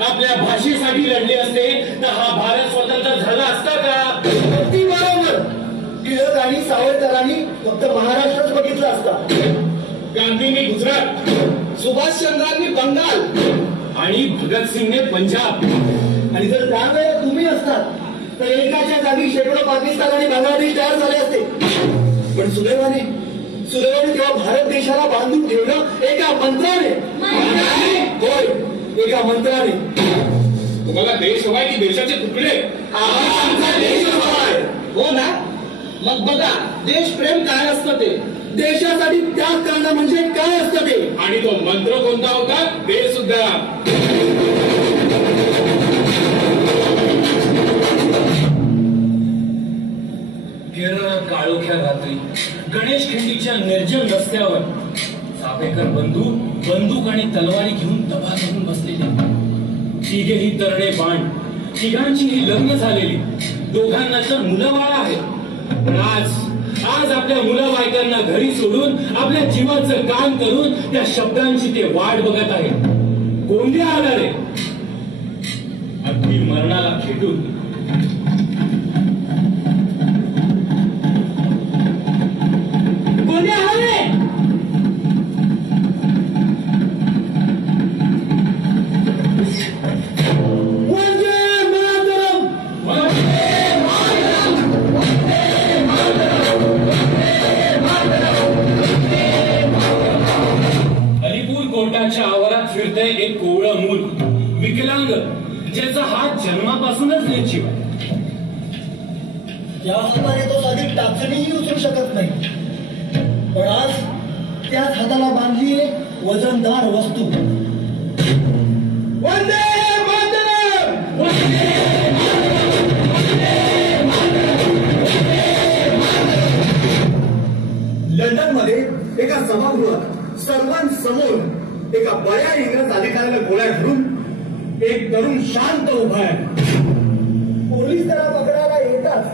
आपल्या भाषेसाठी लढले असते तर हा भारत स्वतंत्र झाला असता का? अगदी बरोबर. टिळक आणि सावरकरांनी फक्त महाराष्ट्रच बघितला असता. गांधींनी गुजरात, सुभाषचंद्रांनी बंगाल आणि भगतसिंगने पंजाब. आणि जर त्यावेळेला तुम्ही असतात तर एकाच्या जागी शेकडो पाकिस्तान आणि बांगलादेश तयार झाले असते. पण सुदैवाने तेव्हा भारत देशाला बांधून ठेवलं एका मंत्राने. होय, एका मंत्राने. तुम्हाला देश हवाय की देशाचे तुकडे? आमचा देश हवाय. हो ना. मग बघा देशप्रेम काय असतं ते, देशासाठी त्याग करणं म्हणजे काय असतं ते. आणि तो मंत्र कोणता होता ते सुद्धा. केरळ काळोख्या रात्री गणेश खिंडीच्या निर्जन रस्त्यावर चाफेकर बंधू बंदूक आणि तलवारी घेऊन दबा धरून बसलेले. तिघेही तरणे बाण, तिघांचीही लग्न झालेली, दोघांना तर मुलं बाळ आहेत. पण आज आपल्या मुलं बायकांना घरी सोडून आपल्या जीवाचं काम करून त्या शब्दांची ते वाट बघत आहेत. गोंधळा आधारे अगदी मरणाला खेटून. आवारात फिरतंय एक कोवळं मूल, विकलांग, ज्याचा हात जन्मापासूनच निश्चित. या हाताने तो साधी टाचणीही उचलू शकत नाही. पण आज त्याच हाताला बांधली एक वजनदार वस्तू. वंदे मातरम! वंदे लंडन मध्ये एका सभागृहात सर्वांसमोर एका बड्या इंग्रज अधिकाऱ्याला गोळ्या घालून एक तरुण शांत उभा आहे. पोलीस त्याला पकडायला येतात.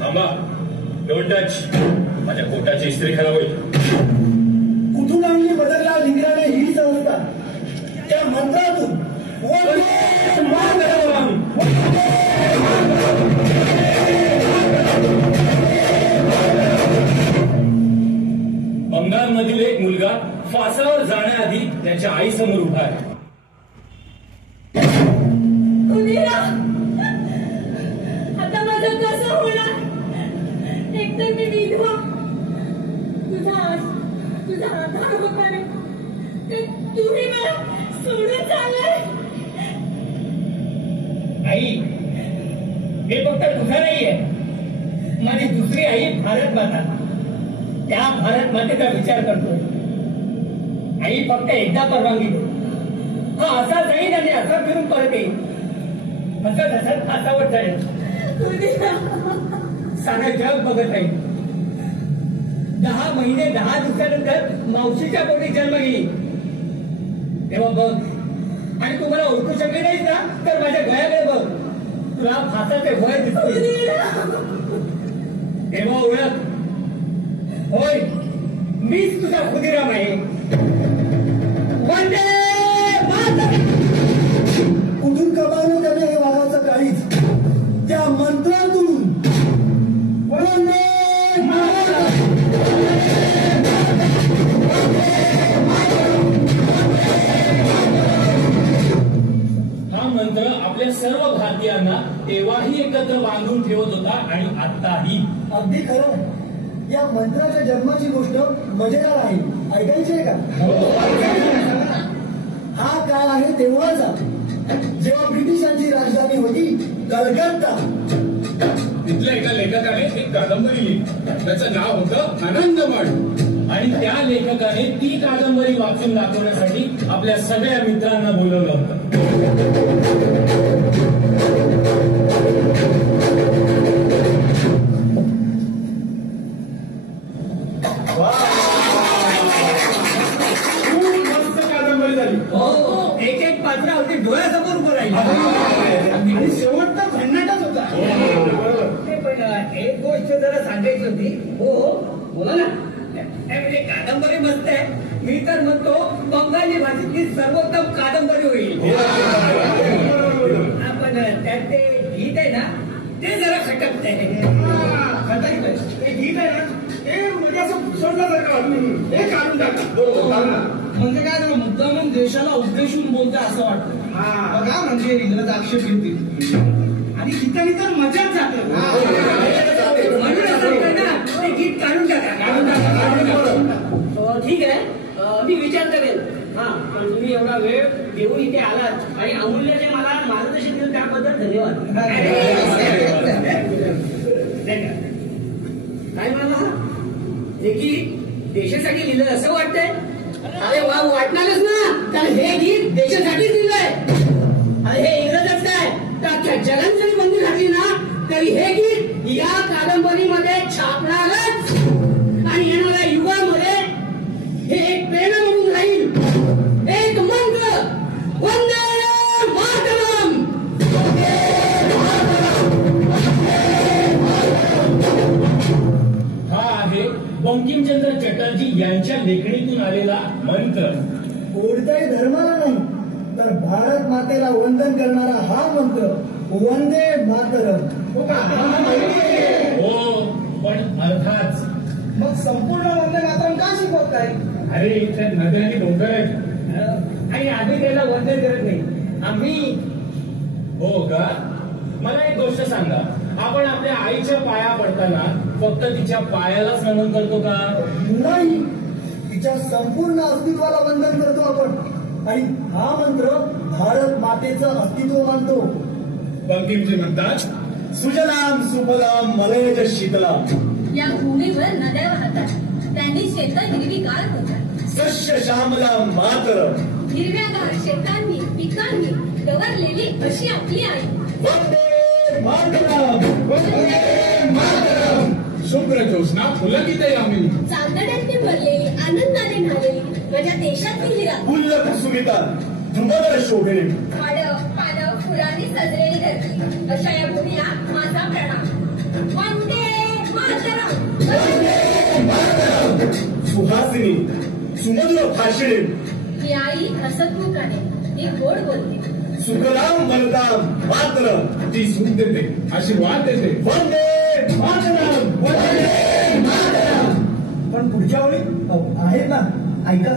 थांबा, डोंट टच. माझ्या पोटाची इस्त्री खराब होईल. कुठून आणली बदलला लिंगराने ही संस्था? त्या मंत्रातून वंदे मातरम. बंगालमधील एक मुलगा फासावर जाण्याआधी त्याच्या आईसमोर उभा आहे. आता माझं कसं होणार? एकतर मी विधवा, तुझा आधार होता रे, तर तुम्ही मला सोडून चाललाय. आई, हे फक्त तुझा नाहीये. माझी दुसरी आई भारत माता. त्या भारत मातेचा विचार करतोय. आई फक्त एकदा परवानगी दे. हा असा जाईल आणि असा फिरून परत येईल. असं तसंच फासावर जाईल. सारं जग बघत राहील. 10 महिने 10 दिवसानंतर मावशीच्या पोटी जन्म घेईल. तेव्हा बघ. आणि तू मला ओळखू शकली नाहीस ना, तर माझ्या गळ्याकडे बघ. तुला फासाचे भय दिसतील. तेव्हा ओळख. होय, मीच तुझा खुदिराम आहे. वंदे मातरम. कुठून कमावलं त्याने हे वाघाचं काळीज? त्या मंत्रातून. वंदे मातरम. हा मंत्र आपल्या सर्व भारतीयांना तेव्हाही एकत्र बांधून ठेवत होता आणि आताही. अगदी खरं. या मंत्राच्या जन्माची गोष्ट मजेदार आहे. ऐकायची आहे का? हा काळ आहे तेव्हाचा, जेव्हा ब्रिटिशांची राजधानी होती कलकत्ता. तिथल्या एका लेखकाने एक कादंबरी लिहिली. त्याचं नाव होतं आनंदमठ. आणि त्या लेखकाने ती कादंबरी वाचून दाखवण्यासाठी आपल्या सगळ्या मित्रांना बोलवलं होतं. खूप मस्त कादंबरी झाली. हो, एक पात्र होती डोळ्यासमोर उभं राहील. आणि शेवट तर भन्नाटच होता. ते पण एक गोष्ट जरा सांगायची होती. हो बोला ना. म्हणजे कादंबरी मस्त आहे. मी तर म्हणतो बंगाली भाषेतली सर्वोत्तम कादंबरी होईल. आपण त्यात ते गीत आहे ना, ते जरा खटकत आहे. ते गीत आहे ना, ते म्हणजे असं सोडल्यासारखं वाटतं. हे काढून टाका. म्हणजे काय त्याला मुद्दामून देशाला उद्देशून बोलतोय असं वाटतं. बघा म्हणजे इंग्रज आक्षेप घेतील आणि इतर इतर मजाच जाते. म्हणून असं होतं ना, ते गीत काढून टाका. ठीक आहे, मी विचार करेल. हा, पण तुम्ही एवढा वेळ देऊन इथे आलात आणि अमूल्य जे मला मार्गदर्शन दिलं त्याबद्दल धन्यवाद. काय मला हे गीत देशासाठी लिहिलं असं वाटतंय? अरे वा, वाटणारच ना. तर हे गीत देशासाठीच लिहिलंय. अरे हे इंग्रजच काय, तर जगात जरी बंदी घातली ना, तरी हे गीत या कादंबरीमध्ये छापणारच. आणि येणाऱ्या युगामध्ये हे एक प्रेरणा म्हणून राहील. एक मंत्र, वंदे मातरम. हा आहे बंकिमचंद्र चटर्जी यांच्या लेखणीतून आलेला मंत्र. कोणत्याही धर्माला नाही, तर भारत मातेला वंदन करणारा हा मंत्र वंदे मातरम. हो, पण अर्थात. मग संपूर्ण वंदे मातरम का शिकवत काय? अरे इथे नद्या आणि डोंगर आहेत आणि आम्ही त्याला वंदन करत नाही. आम्ही. हो का? मला एक गोष्ट सांगा, आपण आपल्या आईच्या पाया पडताना फक्त तिच्या पायालाच नमन करतो का? नाही, तिच्या संपूर्ण अस्तित्वाला वंदन करतो आपण. आणि हा मंत्र भारत मातेचं अस्तित्व मानतो. बंकिमजी म्हणतात, सुजलाम सुफलाम मलयज शीतलाम. या भूमीवर नद्या वाहतात, त्यांनी शेतं हिरवीगार होतात. सस्य श्यामलाम मातरम. हिरव्यागार शेतांनी पिकांनी डवरलेली अशी आपली आई. वंदे मातरम. वंदे मातरम. शुभ्र ज्योत्स्ना फुलकित यामिनी. चांदण्यांनी भरलेली आनंदाने न्हालेली माझ्या देशातील हिरा. फुल्ल कुसुमिता ध्रुवदर शोभे. पानं फुलांनी सजलेली धरती, अशा या भूमीला माझा प्रणाम. वंदे मातरम. सुहासिनी सुमधुर भाषणे ही आई हसतमुखाने ती गोड बोलते. सुखराम वरदाम मात्र ती सूट देते, आशीर्वाद देते. वंदे मातरम वंदे मातरम. पण पुढच्या वेळी आहे ना, ऐका.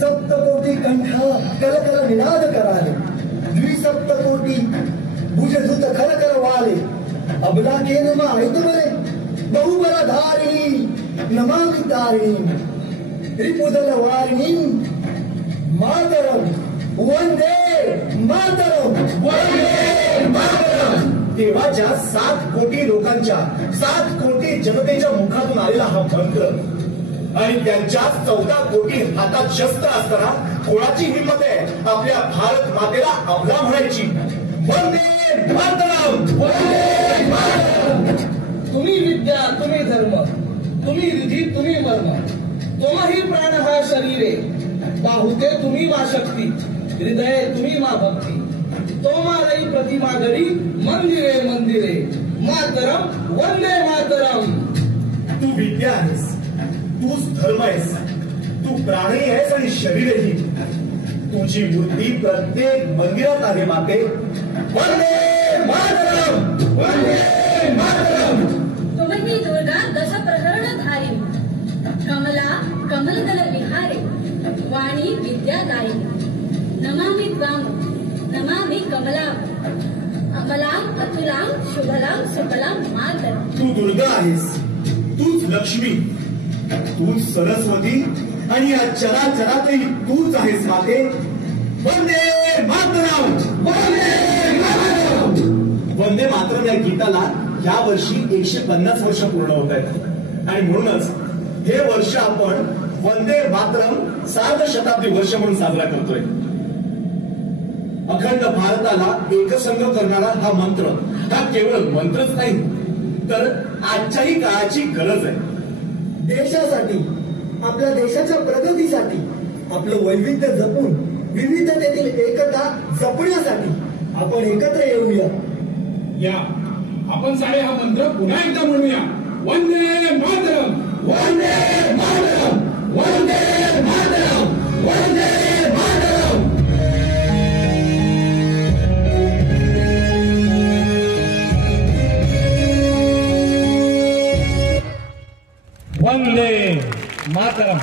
सप्तकोटी कंठ कर कर निनाद कराले, द्विसप्तकोटी भुज धुत खर कर वाले, अबला के नमा आयुध बरे बहुबला धारिणी नमामि तारिणी रिपुदल वारिणी मातरम वंदे मातरम वंदे मातरम. देवाच्या 7 कोटी लोकांच्या 7 कोटी जनतेच्या मुखातून आलेला हा मंत्र आणि त्यांच्या 14 कोटी हातात शस्त्र असताना कोणाची हिंमत आहे आपल्या भारत मातेला अबला म्हणायची? वंदे मातरम वंदे मातरम. तुम्ही विद्या, तुम्ही धर्म, तुम्ही विधी, तुम्ही मर्म, तुम्ही प्राण हा शरीरे, बाहुते तुम्ही मा शक्ती, हृदय तुम्ही मा भक्ती, तोमारई प्रतिमा घरी, मंदिरे मंदिरे, मातरम वंदे मातरम. तू विद्या आहेस, तूच धर्म आहेस, तू प्राणही आहेस आणि शरीरही. तुझी मूर्ती प्रत्येक मंदिरात आहे माते. वंदे मातरम वंदे मातरम. तुम्ही दुर्गा दश प्रहरण धारी, कमला कमलदल विहारे, वाणी विद्या गायी, नमामि त्वाम नमामि कमलाम, अमलाम अतुलाम शुभलाम सुफलाम मातरम. तू दुर्गा आहेस, तूच लक्ष्मी, तूच सरस्वती आणि या चराचरातही तूच आहेस माते. वंदे मातरम वंदे मातरम. वंदे मातरम या गीताला या वर्षी 150 वर्ष पूर्ण होत आहेत आणि म्हणूनच हे वर्ष आपण वंदे मातरम सार्धशताब्दी वर्ष म्हणून साजरा करतोय. अखंड भारताला एकसंघ करणारा हा मंत्र, हा केवळ मंत्रच नाही तर आजच्याही काळाची गरज आहे. देशासाठी, आपल्या देशाच्या प्रगतीसाठी, आपलं वैविध्य जपून विविधतेतील एकता जपण्यासाठी आपण एकत्र येऊया. या आपण सारे हा मंत्र पुन्हा एकदा म्हणूया. वंदे मातरम वंदे मातरम वंदे मातरम वंदे मातरम. वंदे मातरम.